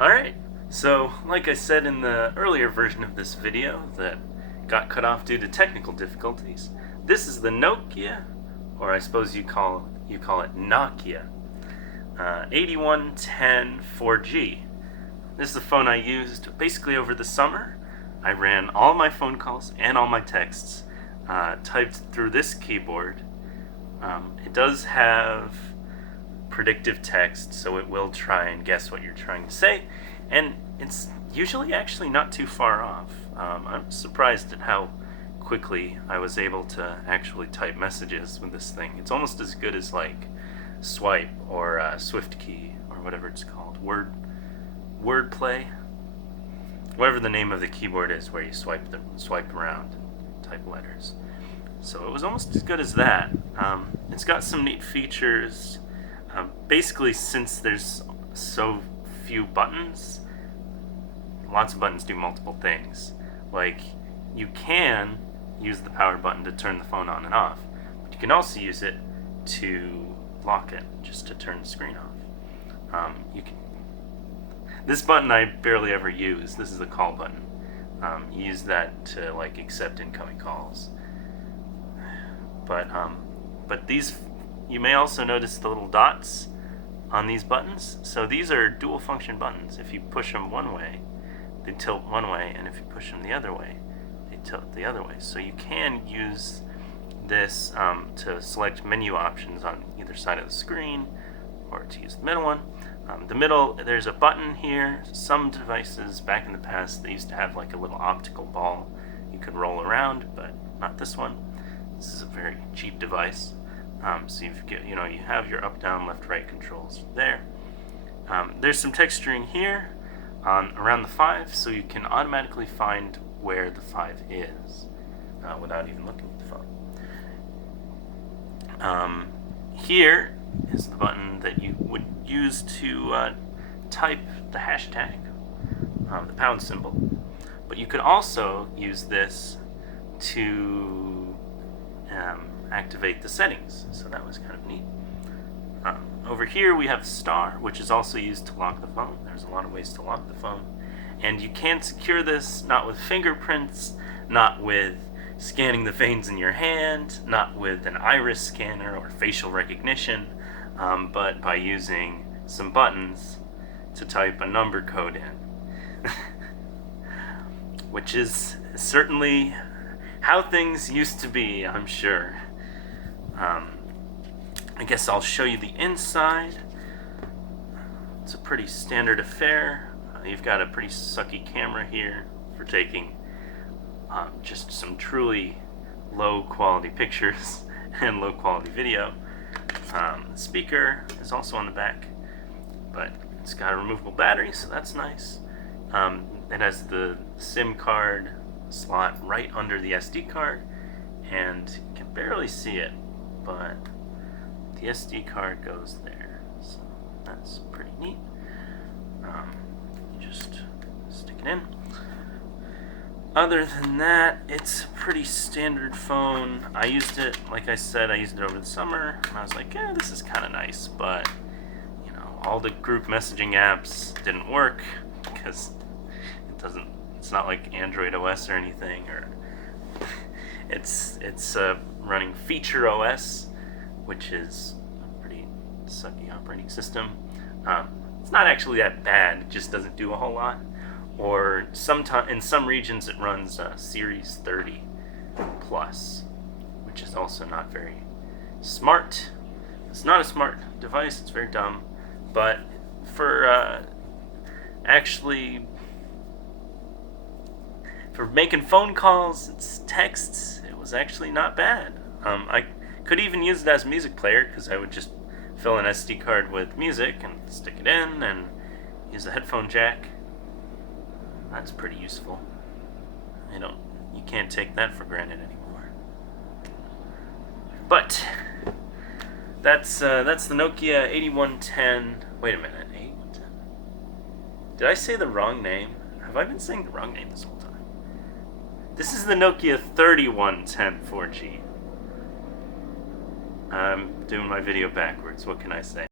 Alright, so like I said in the earlier version of this video that got cut off due to technical difficulties, this is the Nokia, or I suppose you call it Nokia, 8110 4G. This is the phone I used basically over the summer. I ran all my phone calls and all my texts typed through this keyboard. It does have predictive text, so it will try and guess what you're trying to say, and it's usually actually not too far off. I'm surprised at how quickly I was able to actually type messages with this thing. It's almost as good as like Swipe or Swift Key or whatever it's called, Wordplay, whatever the name of the keyboard is where you swipe around and type letters. So it was almost as good as that. It's got some neat features. Basically, since there's so few buttons, lots of buttons do multiple things. Like, you can use the power button to turn the phone on and off, but you can also use it to lock it, just to turn the screen off. This button I barely ever use. This is the call button. You use that to like accept incoming calls. But these, you may also notice the little dots on these buttons. So these are dual function buttons. If you push them one way, they tilt one way, and if you push them the other way, they tilt the other way. So you can use this to select menu options on either side of the screen, or to use the middle one. The middle, there's a button here. Some devices back in the past, they used to have like a little optical ball you could roll around, but not this one. This is a very cheap device. So you have your up, down, left, right controls there. There's some texturing here around the 5, so you can automatically find where the 5 is without even looking at the phone. Here is the button that you would use to type the hashtag, the pound symbol. But you could also use this to activate the settings, so that was kind of neat. Over here we have star, which is also used to lock the phone. There's a lot of ways to lock the phone, and you can secure this not with fingerprints, not with scanning the veins in your hand, not with an iris scanner or facial recognition, but by using some buttons to type a number code in. Which is certainly how things used to be, I'm sure. I guess I'll show you the inside. It's a pretty standard affair. You've got a pretty sucky camera here for taking just some truly low quality pictures and low quality video. The speaker is also on the back, but it's got a removable battery, so that's nice. It has the SIM card slot right under the SD card, and you can barely see it, but the SD card goes there, so that's pretty neat. You just stick it in. Other than that, it's a pretty standard phone. I used it, like I said, I used it over the summer, and I was like, yeah, this is kind of nice, but all the group messaging apps didn't work because it's not like Android OS or anything, or it's running Feature OS, which is a pretty sucky operating system. It's not actually that bad, it just doesn't do a whole lot. Or in some regions it runs Series 30 Plus, which is also not very smart. It's not a smart device, it's very dumb, but for making phone calls, it's texts, it was actually not bad. I could even use it as a music player, because I would just fill an SD card with music and stick it in and use a headphone jack. That's pretty useful. You can't take that for granted anymore. But that's the Nokia 8110. Wait a minute, 8110. Did I say the wrong name? Have I been saying the wrong name this whole time? This is the Nokia 3110 4G. I'm doing my video backwards. What can I say?